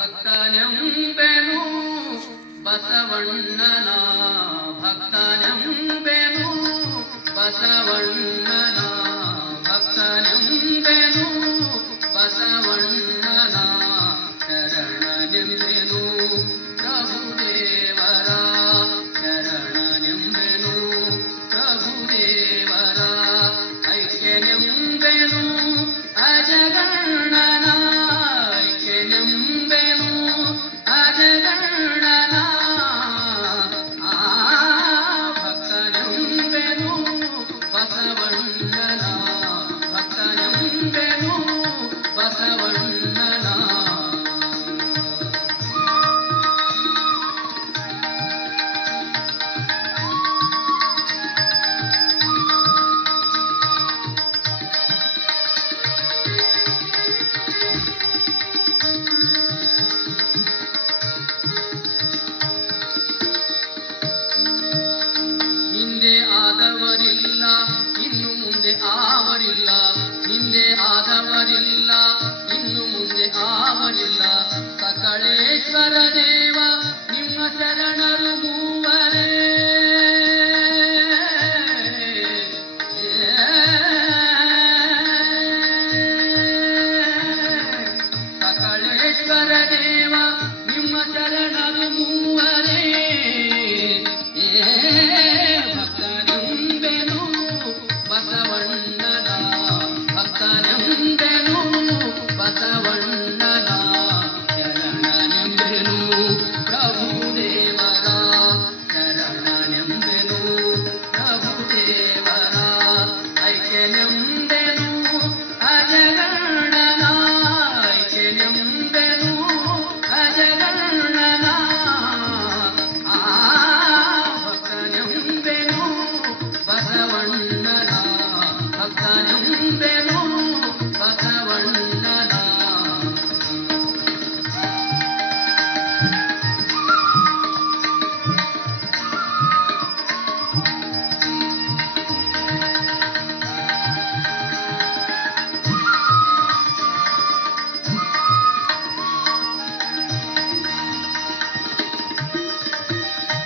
ಭಕ್ತನೆಂಬೆನು ಬಸವಣ್ಣನ ಭಕ್ತನೆಂಬೆನು ಬಸವಣ್ಣನ ಭಕ್ತನೆಂಬೆನು ಬಸವಣ್ಣನ ಶರಣನೆಂಬೆನು ಪ್ರಭುದೇವರ ಆವರಿಲ್ಲ ಹಿಂದೆ ಆದವರಿಲ್ಲ ಇನ್ನು ಮುಂದೆ ಆವರಿಲ್ಲ ಸಕಳೇಶ್ವರ